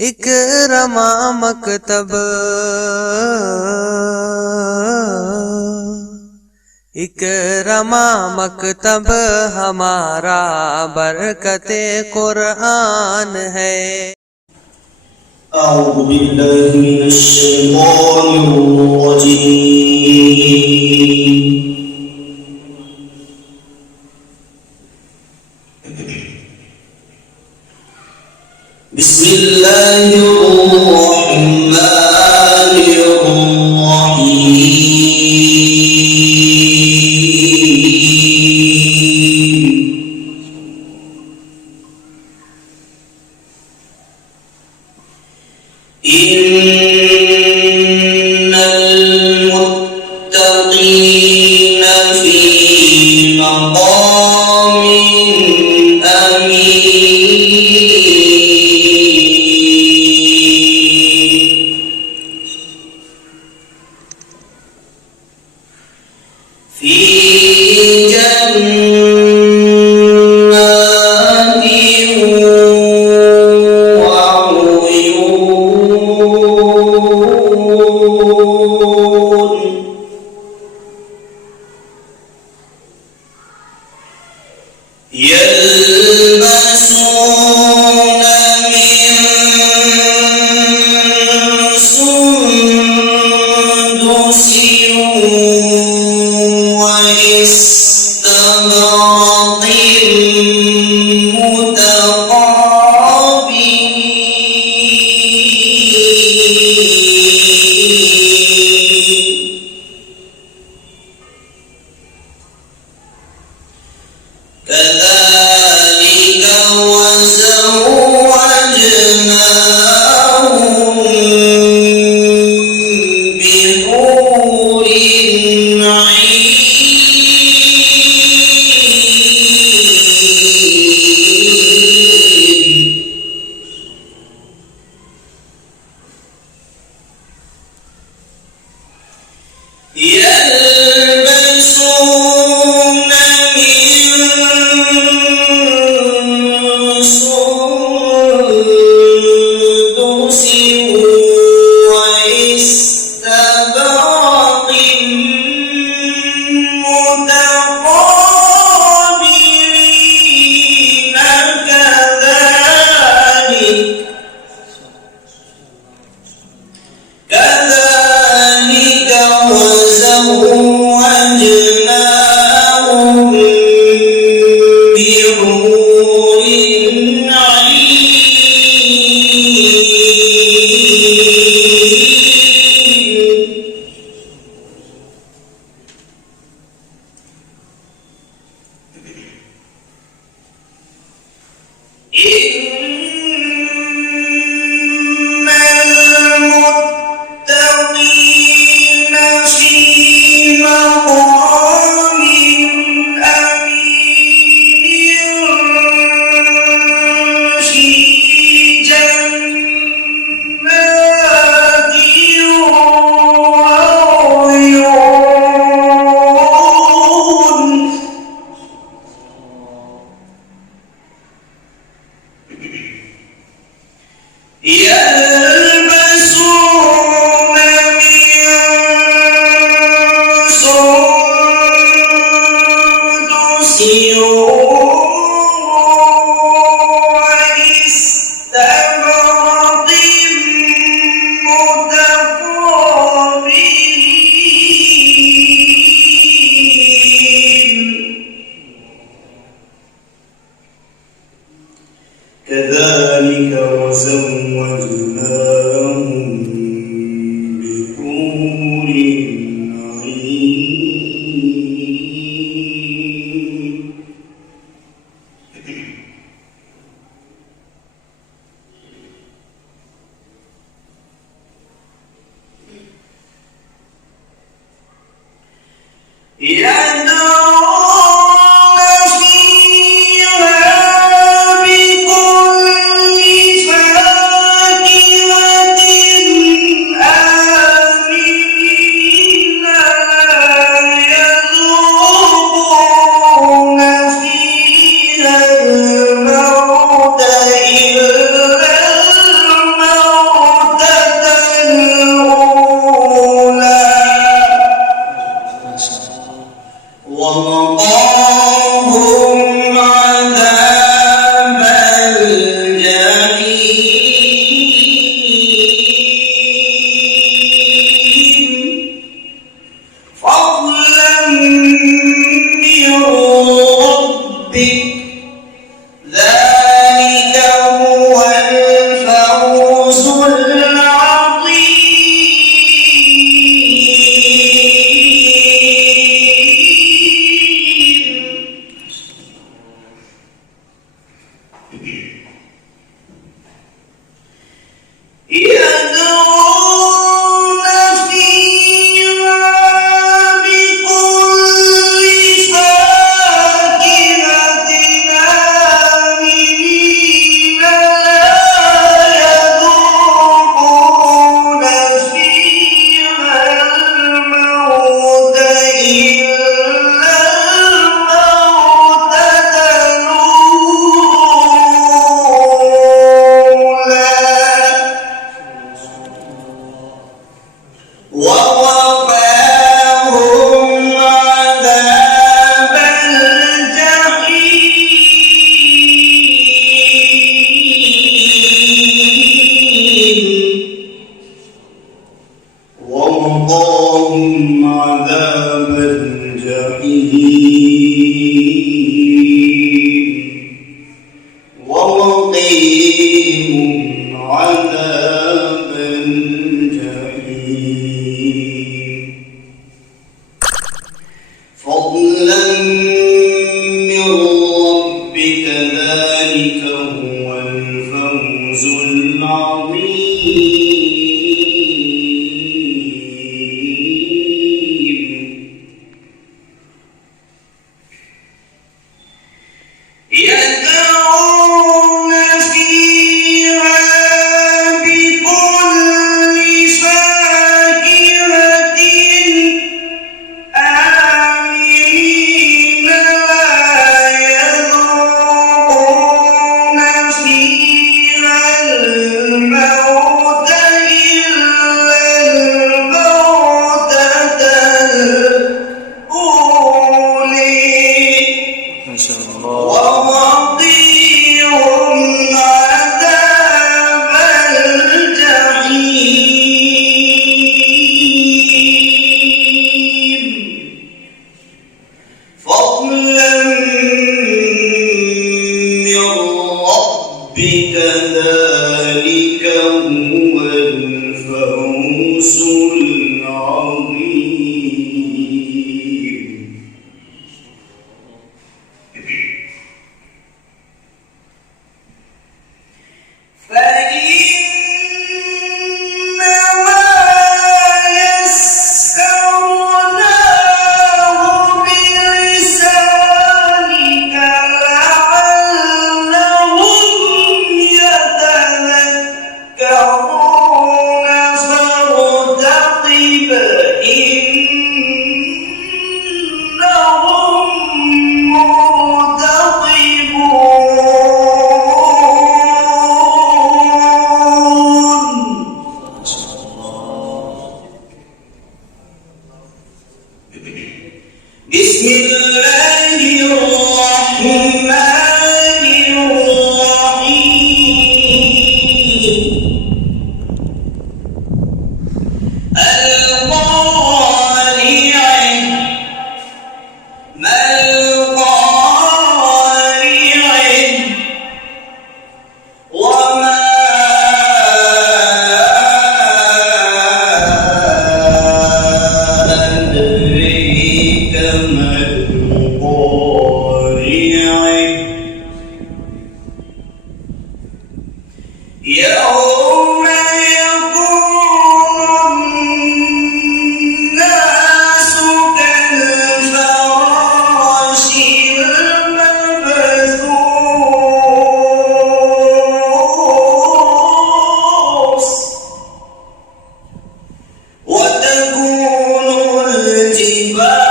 इकरमा मकतब, इकरमा मकतब हमारा बरकते कुरान है। أعوذ بالله من الشيطان الرجيم. بسم الله الرحمن الرحيم. إن المتقين في مقام أمين. في جنات وعيون. يلبسون من سندس واستبرق متقابلين. كذلك وزوجناهم بحور عين. يلبسون من سندس واستبرق متقابلين. كذلك وزوجناهم بحور عين. إن المتقين في مقام أمين. في جنات وعيون. يلبسون من سندس واستبرق متقابلين. كذلك وزوجناهم بحور عين. يدعون فيها بكل فاكهة آمنين لا يذوقون فيها الموت إلا الموت ووقاهم عذاب الجحيم ووقيهم عذاب الجحيم فضلا من ربك ذلك هو الفوز العظيم يدعون فيها بكل فاكهة آمنين لا يذوقون فيها الموت إلا الموتة الأولى ما شاء الله. ووقيهم عذاب الجحيم فضلا من ربك ذلك هو الفوز العظيم فإنما يسرناه بلسانك لعلهم يتذكرون فارتقب إنهم بسم الله الرحمن الرحيم القارعة ما القارعة وما أدريك ما القارعة يوم يكون الناس كالفراش المبثوث وتكون الجبال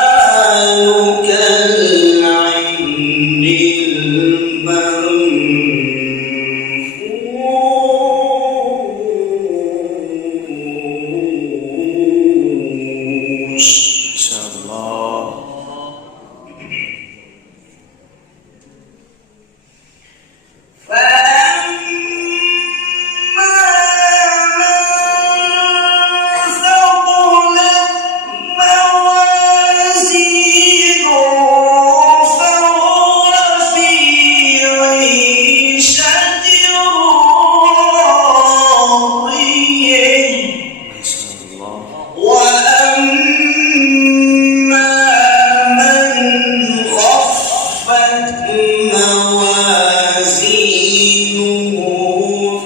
كالعهن المنفوش ما شاء الله. فأما من ثقلت موازينه فهو في عيشة راضية ما شاء الله. وأما من خفت موازينه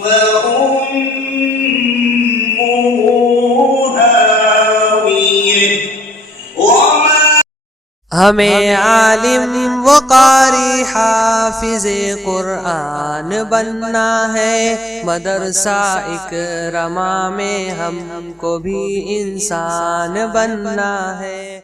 فأمه هاوية وما हमें आलिम व कारी हाफिज कुरान बनना है। मदरसा इकरमा में हमको भी इंसान बनना है।